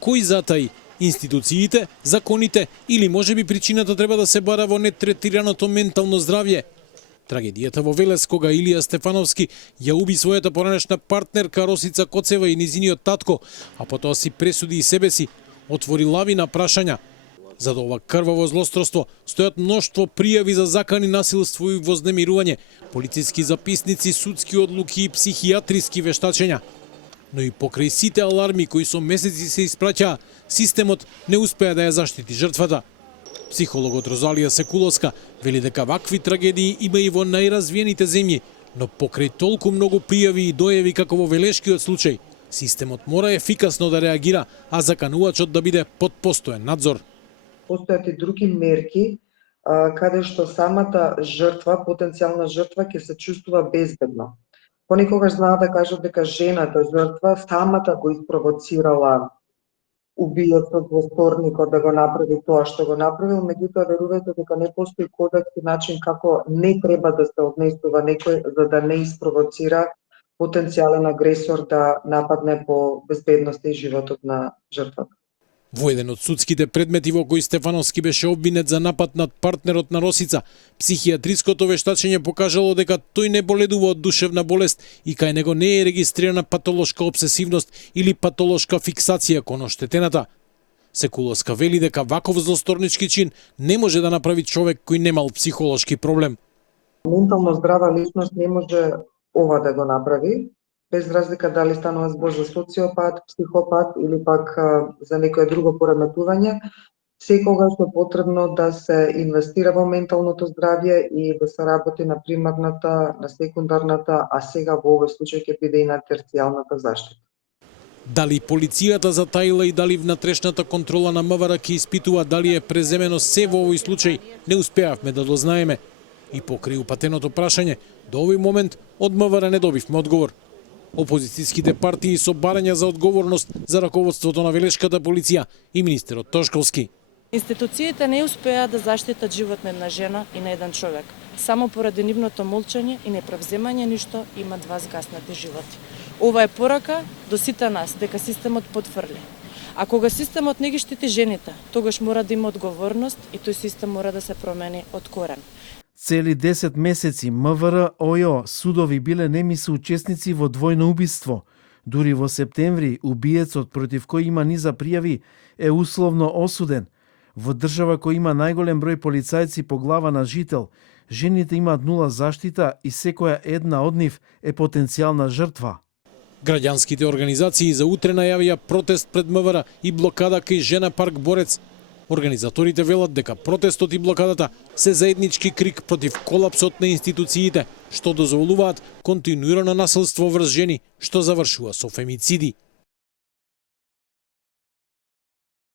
Кој затаи? Институциите, законите или можеби причината треба да се бара во нетретираното ментално здравје? Трагедијата во Велес кога Илија Стефановски ја уби својата поранешна партнерка Росица Коцева и низиниот татко, а потоа си пресуди и себе си, отвори лавина прашања. За ова крваво злосторство стојат мноштво пријави за закани насилство и вознемирување, полициски записници, судски одлуки и психијатриски вештачења. Но и покрај сите аларми кои со месеци се испраќаа, системот не успеа да ја заштити жртвата. Психологот Розалија Секуловска вели дека вакви трагедии има и во најразвиените земји, но покрај толку многу пријави и дојави како во Велешкиот случај, системот мора ефикасно да реагира, а заканувачот да биде под постојан надзор. Постојат и други мерки каде што самата жртва, потенцијална жртва ќе се чувствува безбедно. Понекогаш знаат да кажат дека жената жртва самата го испровоцирала убиецот во вторникот да го направи тоа што го направил, меѓутоа верувајте дека не постои кодекс и начин како не треба да се однесува некој за да не испровоцира потенцијален агресор да нападне по безбедноста и животот на жртвата. Во еден од судските предмети во кој Стефановски беше обвинет за напад над партнерот на Росица, психијатриското вештачење покажало дека тој не боледува од душевна болест и кај него не е регистрирана патолошка обсесивност или патолошка фиксација кон оштетената. Секуловска вели дека ваков злосторнички чин не може да направи човек кој немал психолошки проблем. Ментално здрава личност не може ова да го направи, без разлика дали станува збор за социопат, психопат или пак за некое друго пореметување, секогаш е потребно да се инвестира во менталното здравје и да се работи на примарната, на секундарната, а сега во овој случај ќе биде и на терцијалната заштита. Дали полицијата затаила и дали внатрешната контрола на МВР ќе испитува дали е преземено се во овој случај, не успеавме да дознаеме. И покрај упатеното прашање, до овој момент од МВР не добивме одговор. Опозицијските партии со барања за одговорност за раководството на Велешката полиција и министерот Тошковски. Институциите не успеа да заштитат живот на една жена и на еден човек. Само поради нивното молчање и непревземање ништо има два згаснати животи. Ова е порака до сите нас дека системот потврли. А кога системот не ги штити жените, тогаш мора да има одговорност и тој систем мора да се промени од корен. Цели 10 месеци МВР, ОЈО, судови биле неми соучесници во двојно убиство. Дури во септември, убиецот против кој има низа пријави е условно осуден. Во држава кој има најголем број полицајци по глава на жител, жените имаат нула заштита и секоја една од нив е потенцијална жртва. Граѓанските организации за утре најавија протест пред МВР и блокада кај Жена парк Борец. Организаторите велат дека протестот и блокадата се заеднички крик против колапсот на институциите, што дозволуваат континуирано насилство врз жени, што завршува со фемициди.